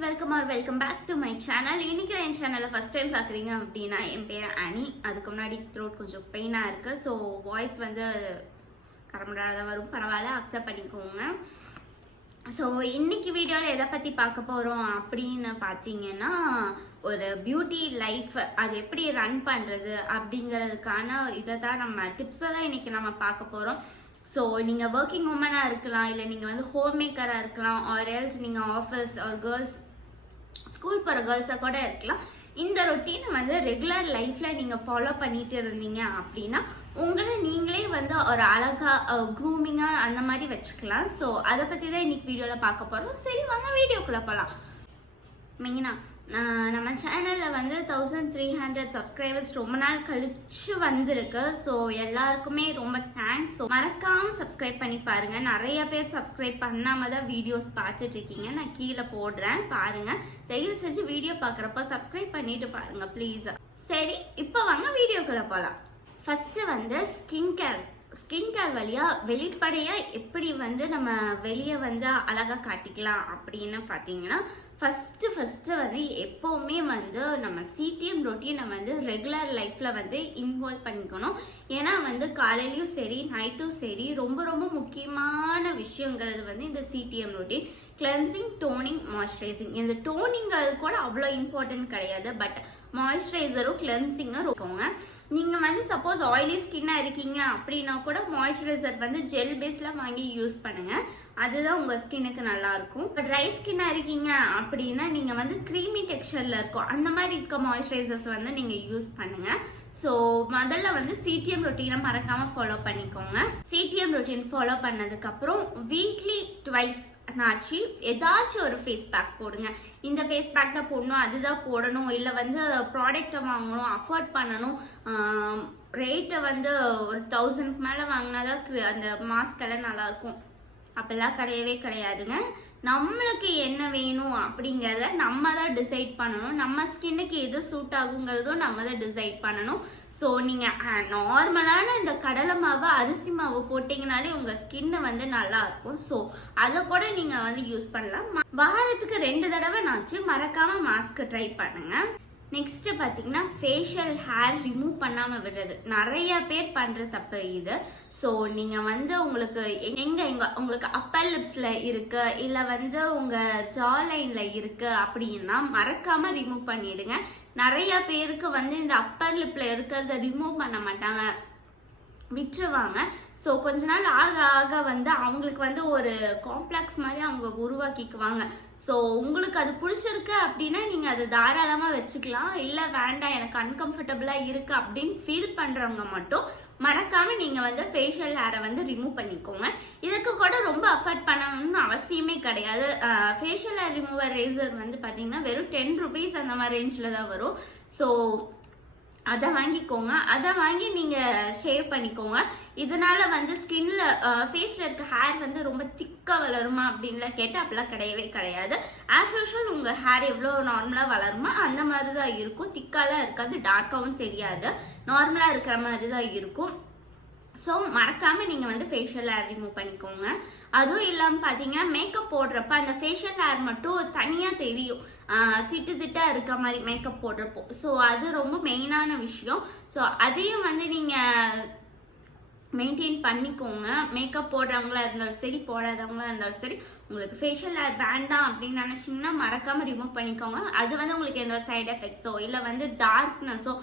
welcome back to my channel. இன்னைக்கு என் சேனலை first time பார்க்குறீங்க அப்படின்னா என் பேர் அனி. அதுக்கு முன்னாடி த்ரோட் கொஞ்சம் பெயினாக இருக்குது. ஸோ வாய்ஸ் வந்து கரம்படாத வரும், பரவாயில்ல, அக்செப்ட் பண்ணிக்கோங்க. ஸோ இன்னைக்கு வீடியோவில் எதை பற்றி பார்க்க போகிறோம் அப்படின்னு பார்த்தீங்கன்னா, ஒரு பியூட்டி லைஃப் அது எப்படி ரன் பண்ணுறது அப்படிங்கிறதுக்கான இதை தான் டிப்ஸை தான் இன்னைக்கு நம்ம பார்க்க போகிறோம். ஸோ நீங்கள் ஒர்க்கிங் உமனாக இருக்கலாம், இல்லை நீங்கள் வந்து ஹோம் மேக்கராக இருக்கலாம், ஆர் எல்ஸ் நீங்கள் ஆஃபீஸ் ஆர் கேர்ள்ஸ் ஸ்கூல் போகிற கேர்ள்ஸாக கூட இருக்கலாம். இந்த ரொட்டீனை வந்து ரெகுலர் லைஃப்பில் நீங்கள் ஃபாலோ பண்ணிட்டு இருந்தீங்க அப்படின்னா உங்களை நீங்களே வந்து ஒரு அழகாக க்ரூமிங்காக அந்த மாதிரி வச்சுக்கலாம். ஸோ அதை பற்றி தான் இன்னைக்கு வீடியோவில் பார்க்க போகிறோம். சரி, வாங்க வீடியோக்குள்ளே போகலாம். மெயினாக நம்ம சேனலில் வந்து 1300 சப்ஸ்கிரைபர்ஸ் ரொம்ப நாள் கழிச்சு வந்திருக்கு. ஸோ எல்லாருக்குமே ரொம்ப தேங்க்ஸ். ஸோ மறக்காமல் சப்ஸ்கிரைப் பண்ணி பாருங்கள். நிறைய பேர் சப்ஸ்கிரைப் பண்ணாமல் தான் வீடியோஸ் பார்த்துட்டு இருக்கீங்க. நான் கீழே போடுறேன், பாருங்கள். தயவு செஞ்சு வீடியோ பார்க்குறப்ப சப்ஸ்கிரைப் பண்ணிட்டு பாருங்கள் ப்ளீஸ். சரி, இப்போ வாங்க வீடியோக்குள்ளே போகலாம். ஃபஸ்ட்டு வந்து ஸ்கின் கேர் வழியாக வெளிப்படையாக எப்படி வந்து நம்ம வெளியே வந்து அழகாக காட்டிக்கலாம் அப்படின்னு பார்த்தீங்கன்னா, ஃபஸ்ட்டு வந்து எப்போவுமே வந்து நம்ம சிடிஎம் ரொட்டீனை வந்து ரெகுலர் லைஃப்பில் வந்து இன்வால்வ் பண்ணிக்கணும். ஏன்னா வந்து காலையிலையும் சரி நைட்டும் சரி ரொம்ப ரொம்ப முக்கியமான விஷயங்கிறது வந்து இந்த CTM routine. Cleansing, toning, moisturising. இந்த டோனிங் அது கூட அவ்வளோ இம்பார்ட்டன்ட் கிடையாது, பட் மாய்ஸ்சரைசரும் கிளென்சிங்கும் இருக்கோங்க. நீங்கள் வந்து சப்போஸ் ஆயிலி ஸ்கின்னாக இருக்கீங்க அப்படின்னா கூட மாய்ஸ்சரைசர் வந்து ஜெல் பேஸில் வாங்கி யூஸ் பண்ணுங்கள். அதுதான் உங்கள் ஸ்கின்னுக்கு நல்லாயிருக்கும். இப்போ ட்ரை ஸ்கின்னாக இருக்கீங்க அப்படின்னா நீங்கள் வந்து க்ரீமி டெக்ஸ்சரில் இருக்கும் அந்த மாதிரி இருக்க மாய்ஸ்சரைசர்ஸ் வந்து நீங்கள் யூஸ் பண்ணுங்கள். ஸோ முதல்ல வந்து சிடிஎம் ரொட்டீனை மறக்காமல் ஃபாலோ பண்ணிக்கோங்க. சிடிஎம் ரொட்டீன் ஃபாலோ பண்ணதுக்கப்புறம் வீக்லி ட்வைஸ் ஆச்சு ஏதாச்சும் ஒரு ஃபேஸ் பேக் போடுங்க. இந்த ஃபேஸ் பேக் தான் போடணும், அதுதான் போடணும், இல்லை வந்து ப்ராடக்டை வாங்கணும், அஃபோர்ட் பண்ணணும், ரேட்டை வந்து ஒரு 1000க்கு மேலே வாங்கினாதான் அந்த மாஸ்க் எல்லாம் நல்லாயிருக்கும் அப்பெல்லாம் கிடையவே கிடையாதுங்க. நம்மளுக்கு என்ன வேணும் அப்படிங்கிறத நம்ம தான் டிசைட் பண்ணணும். நம்ம ஸ்கின்னுக்கு எது சூட் ஆகுங்கிறதும் நம்ம தான் டிசைட் பண்ணணும். ஸோ நீங்கள் நார்மலான இந்த கடலை மாவு, அரிசி மாவு போட்டிங்கனாலே உங்கள் ஸ்கின்னு வந்து நல்லா இருக்கும். ஸோ அதை கூட நீங்கள் வந்து யூஸ் பண்ணலாம். வாரத்துக்கு 2 தடவை நாச்சு மறக்காமல் மாஸ்க் ட்ரை பண்ணுங்க. நெக்ஸ்ட் பார்த்தீங்கன்னா ஃபேஷியல் ஹேர் ரிமூவ் பண்ணாமல் விடுறது. நிறைய பேர் பண்ணுற தப்பு இது. ஸோ நீங்கள் வந்து உங்களுக்கு உங்களுக்கு அப்பர் லிப்ஸில் இருக்கு, இல்லை வந்து உங்கள் ஜா லைனில் இருக்கு அப்படின்னா மறக்காமல் ரிமூவ் பண்ணிடுங்க. நிறைய பேருக்கு வந்து இந்த அப்பர் லிப்பில் இருக்கிறத ரிமூவ் பண்ண மாட்டாங்க, விட்டுருவாங்க. ஸோ கொஞ்ச நாள் ஆக ஆக வந்து அவங்களுக்கு வந்து ஒரு காம்ப்ளெக்ஸ் மாதிரி அவங்க உருவாக்கிக்குவாங்க. ஸோ உங்களுக்கு அது பிடிச்சிருக்கு அப்படின்னா நீங்கள் அது தாராளமாக வச்சுக்கலாம். இல்லை வேண்டாம், எனக்கு அன்கம்ஃபர்டபுளாக இருக்குது அப்படின்னு ஃபீல் பண்ணுறவங்க மட்டும் மறக்காமல் நீங்கள் வந்து ஃபேஷியல் ஹேரை வந்து ரிமூவ் பண்ணிக்கோங்க. இதுக்கு கூட ரொம்ப அஃபர்ட் பண்ணணும்னு அவசியமே கிடையாது. ஃபேஷியல் ஹேர் ரிமூவர் ரேசர் வந்து பார்த்தீங்கன்னா வெறும் 10 rupees அந்த மாதிரி ரேஞ்சில் தான் வரும். ஸோ அதை வாங்கிக்கோங்க. அதை வாங்கி நீங்கள் ஷேவ் பண்ணிக்கோங்க. இதனால வந்து ஸ்கின்ல ஃபேஸில் இருக்க ஹேர் வந்து ரொம்ப திக்காக வளருமா அப்படின்லாம் கேட்டால் அப்படிலாம் கிடையவே கிடையாது. ஆஸ் யூஷுவல் உங்கள் ஹேர் எவ்வளோ நார்மலாக வளருமா அந்த மாதிரி தான் இருக்கும். திக்காலாம் இருக்காது, டார்க்காகவும் தெரியாது, நார்மலாக இருக்கிற மாதிரி தான் இருக்கும். ஸோ மறக்காமல் நீங்கள் வந்து ஃபேஷியல் ஹேர் ரிமூவ் பண்ணிக்கோங்க. அதுவும் இல்லாமல் பார்த்தீங்கன்னா மேக்கப் போடுறப்ப அந்த ஃபேஷியல் ஹேர் மட்டும் தனியாக தெரியும், திட்டா இருக்க மாதிரி மேக்கப் போடுறப்போ. ஸோ அது ரொம்ப மெயினான விஷயம். ஸோ அதையும் வந்து நீங்கள் மெயின்டைன் பண்ணிக்கோங்க. மேக்கப் போடுறவங்களா இருந்தாலும் சரி, போடாதவங்களா இருந்தாலும் சரி, உங்களுக்கு ஃபேஷியல் ஹேர் வேண்டாம் அப்படின்னு நினச்சிங்கன்னா மறக்காமல் ரிமூவ் பண்ணிக்கோங்க. அது வந்து உங்களுக்கு எந்த ஒரு சைட் எஃபெக்ட்ஸோ இல்லை வந்து டார்க்னஸோ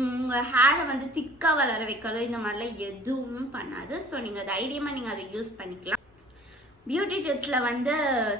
உங்கள் ஹேரை வந்து திக்காக வளர வைக்கிறதோ இந்த மாதிரிலாம் எதுவும் பண்ணாது. ஸோ நீங்கள் தைரியமாக நீங்கள் அதை யூஸ் பண்ணிக்கலாம். பியூட்டி டிப்ஸில் வந்து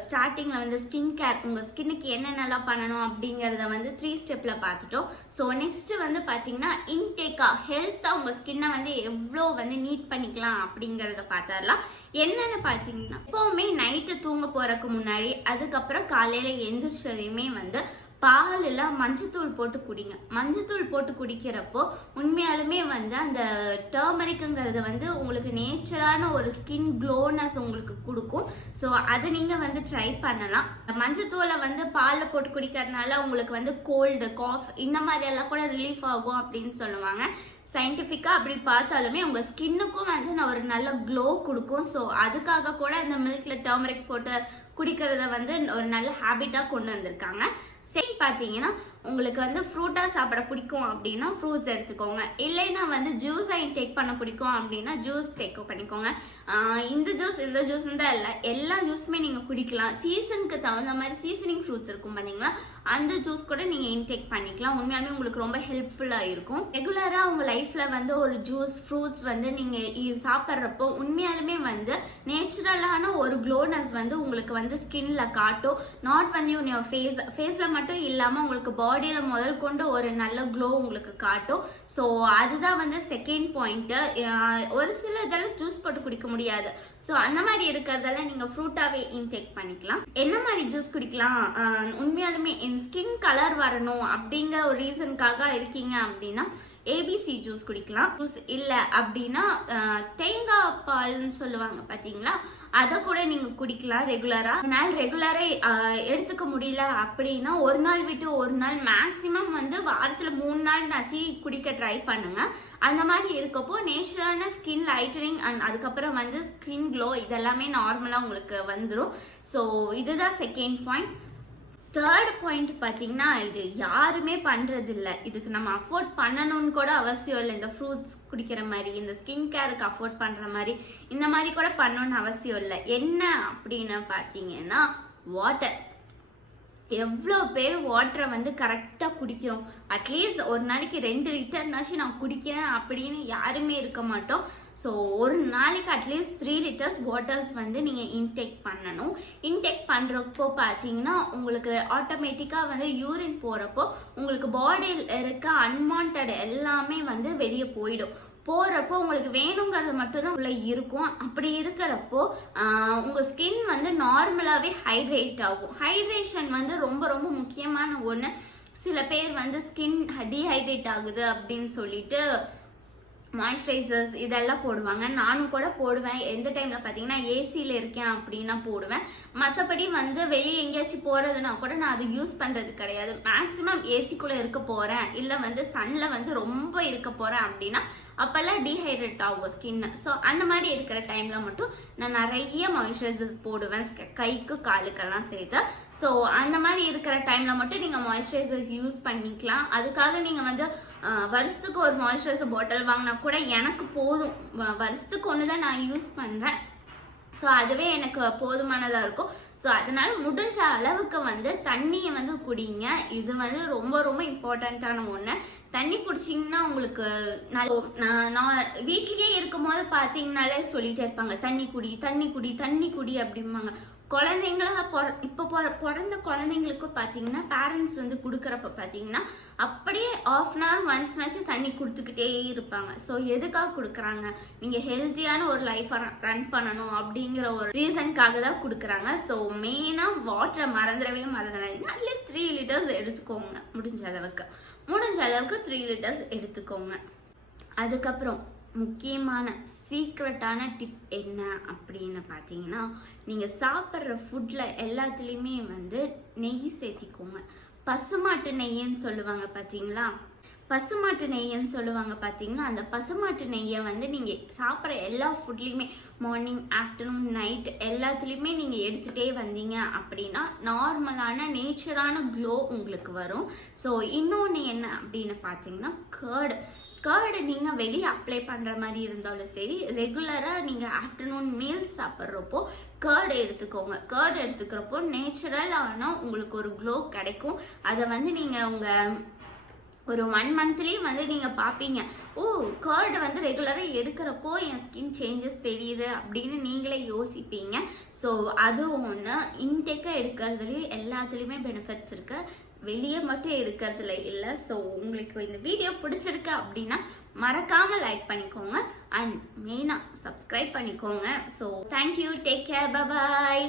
ஸ்டார்டிங்கில் வந்து ஸ்கின் கேர், உங்கள் ஸ்கின்னுக்கு என்னென்னலாம் பண்ணணும் அப்படிங்கிறத வந்து 3 ஸ்டெப்பில் பார்த்துட்டோம். ஸோ நெக்ஸ்ட்டு வந்து பார்த்தீங்கன்னா இன்டேக்காக ஹெல்த்தாக உங்கள் ஸ்கின்னை வந்து எவ்வளோ வந்து நீட் பண்ணிக்கலாம் அப்படிங்கிறத பார்த்துடலாம். என்னென்னு பார்த்தீங்கன்னா, எப்போவுமே நைட்டு தூங்க போகிறதுக்கு முன்னாடி அதுக்கப்புறம் காலையில் எந்திரிச்சதையுமே வந்து பால் எல்லாம் மஞ்சத்தூள் போட்டு குடிங்க. மஞ்சத்தூள் போட்டு குடிக்கிறப்போ உண்மையாலுமே வந்து அந்த டர்மரிக்குங்கிறது வந்து உங்களுக்கு நேச்சரான ஒரு ஸ்கின் க்ளோனஸ் உங்களுக்கு கொடுக்கும். ஸோ அதை நீங்கள் வந்து ட்ரை பண்ணலாம். மஞ்சத்தூளை வந்து பாலில் போட்டு குடிக்கிறதுனால உங்களுக்கு வந்து கோல்டு, காஃப் இந்த மாதிரி எல்லாம் கூட ரிலீஃப் ஆகும் அப்படின்னு சொல்லுவாங்க. சயின்டிஃபிக்காக அப்படி பார்த்தாலுமே உங்கள் ஸ்கின்னுக்கும் வந்து ஒரு நல்ல க்ளோ கொடுக்கும். ஸோ அதுக்காக கூட இந்த மில்கில் டர்மரிக் போட்டு குடிக்கிறத வந்து ஒரு நல்ல ஹேபிட்டா கொண்டு வந்திருக்காங்க. சரி பார்த்தீங்கன்னா உங்களுக்கு வந்து ஃப்ரூட்டா சாப்பிட பிடிக்கும் அப்படின்னா ஃப்ரூட்ஸ் எடுத்துக்கோங்க. இல்லைன்னா வந்து ஜூஸை இன்டேக் பண்ண பிடிக்கும் அப்படின்னா ஜூஸ் டேக் பண்ணிக்கோங்க. இந்த ஜூஸ் தான் இல்லை, எல்லா ஜூஸுமே நீங்கள் குடிக்கலாம். சீசனுக்கு தகுந்த மாதிரி சீசனிங் ஃப்ரூட்ஸ் இருக்கும் பார்த்தீங்களா, அந்த ஜூஸ் கூட நீங்கள் இன்டேக் பண்ணிக்கலாம். உண்மையாலுமே உங்களுக்கு ரொம்ப ஹெல்ப்ஃபுல்லாக இருக்கும். ரெகுலராக உங்கள் லைஃப்பில் வந்து ஒரு ஜூஸ் ஃப்ரூட்ஸ் வந்து நீங்கள் சாப்பிட்றப்போ உண்மையாலுமே வந்து நேச்சுரலான ஒரு க்ளோனஸ் வந்து உங்களுக்கு வந்து ஸ்கின்ல காட்டும். நாட் ஒன்லி உன் யுவர் ஃபேஸில் மட்டும் இல்லாமல் உங்களுக்கு பாடியில் முதல் கொண்டு ஒரு நல்ல க்ளோ உங்களுக்கு காட்டும். ஸோ அதுதான் வந்து செகண்ட் பாயிண்ட்டு. ஒரு சில இதெல்லாம் ஜூஸ் போட்டு குடிக்க முடியாது. ஸோ அந்த மாதிரி இருக்கிறதெல்லாம் நீங்கள் ஃப்ரூட்டாகவே இன்டேக் பண்ணிக்கலாம். என்ன மாதிரி ஜூஸ் குடிக்கலாம்? உண்மையாலுமே என் ஸ்கின் கலர் வரணும் அப்படிங்கிற ஒரு ரீசனுக்காக இருக்கீங்க அப்படின்னா ஏபிசி ஜூஸ் குடிக்கலாம். ஜூஸ் இல்லை அப்படின்னா தேங்காய் பால்னு சொல்லுவாங்க பார்த்தீங்களா, அதை கூட நீங்கள் குடிக்கலாம் ரெகுலராக. அதனால் ரெகுலராக எடுத்துக்க முடியல அப்படின்னா ஒரு நாள் விட்டு ஒரு நாள், மேக்ஸிமம் வந்து வாரத்தில் 3 நாள்னாச்சு குடிக்க ட்ரை பண்ணுங்க. அந்த மாதிரி இருக்கப்போ நேச்சுரலான ஸ்கின் லைட்டனிங் அண்ட் அதுக்கப்புறம் வந்து ஸ்கின் க்ளோ இதெல்லாமே நார்மலாக உங்களுக்கு வந்துடும். ஸோ இதுதான் செகண்ட் பாயிண்ட். தேர்ட் பாயிண்ட் பார்த்தீங்கன்னா இது யாருமே பண்ணுறது இல்லை. இதுக்கு நம்ம அஃபோர்ட் பண்ணணும்னு கூட அவசியம் இல்லை. இந்த ஃப்ரூட்ஸ் குடிக்கிற மாதிரி, இந்த ஸ்கின் கேருக்கு அஃபோர்ட் பண்ணுற மாதிரி, இந்த மாதிரி கூட பண்ணணும்னு அவசியம் இல்லை. என்ன அப்படின்னு பார்த்தீங்கன்னா வாட்டர். எவ்வளோ பேர் வாட்டரை வந்து கரெக்டாக குடிக்கிறோம்? அட்லீஸ்ட் ஒரு நாளைக்கு 2 லிட்டர்னாச்சும் நான் குடிக்கிறேன் அப்படின்னு யாருமே இருக்க மாட்டோம். ஸோ ஒரு நாளைக்கு அட்லீஸ்ட் 3 லிட்டர்ஸ் வாட்டர்ஸ் வந்து நீங்கள் இன்டேக் பண்ணணும். இன்டேக் பண்ணுறப்போ பார்த்தீங்கன்னா உங்களுக்கு ஆட்டோமேட்டிக்காக வந்து யூரின் போகிறப்போ உங்களுக்கு பாடியில் இருக்க அன்வான்ட் எல்லாமே வந்து வெளியே போகிறப்போ உங்களுக்கு வேணுங்கிறது மட்டும்தான் உள்ள இருக்கும். அப்படி இருக்கிறப்போ உங்கள் ஸ்கின் வந்து நார்மலாகவே ஹைட்ரேட் ஆகும். ஹைட்ரேஷன் வந்து ரொம்ப ரொம்ப முக்கியமான ஒன்று. சில பேர் வந்து ஸ்கின் டீஹைட்ரேட் ஆகுது அப்படின்னு சொல்லிட்டு மாய்ஸ்சரைசர்ஸ் இதெல்லாம் போடுவாங்க. நானும் கூட போடுவேன். எந்த டைமில் பார்த்தீங்கன்னா ஏசியில் இருக்கேன் அப்படின்னா போடுவேன். மற்றபடி வந்து வெளியே எங்கேயாச்சும் போகிறதுனா கூட நான் அது யூஸ் பண்ணுறது கிடையாது. மேக்ஸிமம் ஏசிக்குள்ளே இருக்க போகிறேன், இல்லை வந்து சன்னில் வந்து ரொம்ப இருக்க போகிறேன் அப்படின்னா அப்போல்லாம் டீஹைட்ரேட் ஆகும் ஸ்கின்னு. ஸோ அந்த மாதிரி இருக்கிற டைமில் மட்டும் நான் நிறைய மாய்ஸ்சரைசர் போடுவேன், கைக்கு காலுக்கெல்லாம் சேர்த்து. ஸோ அந்த மாதிரி இருக்கிற டைமில் மட்டும் நீங்கள் மாய்ஸ்சரைசர்ஸ் யூஸ் பண்ணிக்கலாம். அதுக்காக நீங்கள் வந்து வருஷத்துக்கு ஒரு மாய்ஸ்சரைசர் பாட்டில் வாங்கினா கூட எனக்கு போதும். வருஷத்துக்கு ஒன்று தான் நான் யூஸ் பண்ணுறேன். ஸோ அதுவே எனக்கு போதுமானதாக இருக்கும். ஸோ அதனால முடிஞ்ச அளவுக்கு வந்து தண்ணியை வந்து குடிங்க. இது வந்து ரொம்ப ரொம்ப இம்பார்ட்டண்ட்டான ஒன்று. தண்ணி குடிச்சிங்கன்னா உங்களுக்கு நான் வீட்லேயே இருக்கும் போது பார்த்தீங்கன்னாலே சொல்லிட்டே இருப்பாங்க, தண்ணி குடி தண்ணி குடி தண்ணி குடி அப்படிம்பாங்க. குழந்தைங்கள இப்போ பிறந்த குழந்தைங்களுக்கும் பார்த்தீங்கன்னா பேரண்ட்ஸ் வந்து கொடுக்குறப்ப பார்த்தீங்கன்னா அப்படியே ½ an hour ஒன்ஸ்னாச்சும் தண்ணி கொடுத்துக்கிட்டே இருப்பாங்க. ஸோ எதுக்காக கொடுக்குறாங்க? நீங்கள் ஹெல்த்தியான ஒரு லைஃப்பை ரன் பண்ணணும் அப்படிங்கிற ஒரு ரீசனுக்காக தான் கொடுக்குறாங்க. ஸோ மெயினாக வாட்டரை மறந்துடாதீங்க. அட்லீஸ்ட் 3 லிட்டர்ஸ் எடுத்துக்கோங்க. முடிஞ்ச அளவுக்கு 3 லிட்டர்ஸ் எடுத்துக்கோங்க. அதுக்கப்புறம் முக்கியமான சீக்ரெட்டான டிப் என்ன அப்படின்னு பார்த்தீங்கன்னா, நீங்கள் சாப்பிட்ற ஃபுட்டில் எல்லாத்துலேயுமே வந்து நெய் சேர்த்திக்கோங்க. பசுமாட்டு நெய்ன்னு சொல்லுவாங்க பார்த்தீங்களா, அந்த பசுமாட்டு நெய்யை வந்து நீங்கள் சாப்பிட்ற எல்லா ஃபுட்லேயுமே மார்னிங், ஆஃப்டர்நூன், நைட் எல்லாத்துலேயுமே நீங்கள் எடுத்துகிட்டே வந்தீங்க அப்படின்னா நார்மலான நேச்சரான க்ளோ உங்களுக்கு வரும். ஸோ இன்னொன்று என்ன அப்படின்னு பார்த்தீங்கன்னா கர்டு நீங்கள் வெளியே அப்ளை பண்ணுற மாதிரி இருந்தாலும் சரி, ரெகுலராக நீங்கள் ஆஃப்டர்நூன் மீல்ஸ் சாப்பிட்றப்போ கர்டு எடுத்துக்கோங்க. கர்டு எடுத்துக்கிறப்போ நேச்சுரலான உங்களுக்கு ஒரு க்ளோ கிடைக்கும். அதை வந்து நீங்கள் உங்கள் ஒரு 1 மந்த்லேயே வந்து நீங்கள் பார்ப்பீங்க, ஓ கர்டு வந்து ரெகுலராக எடுக்கிறப்போ என் ஸ்கின் சேஞ்சஸ் தெரியுது அப்படின்னு நீங்களே யோசிப்பீங்க. ஸோ அது ஒன்று. இன்டேக்காக எடுக்கிறதுலேயும் எல்லாத்துலேயுமே பெனிஃபிட்ஸ் இருக்குது, வெளியே மட்டும் இருக்கிறதுல இல்லை. ஸோ உங்களுக்கு இந்த வீடியோ பிடிச்சிருக்கு அப்படின்னா மறக்காமல் லைக் பண்ணிக்கோங்க அண்ட் மெயினாக சப்ஸ்கிரைப் பண்ணிக்கோங்க. So thank you, take care, bye bye.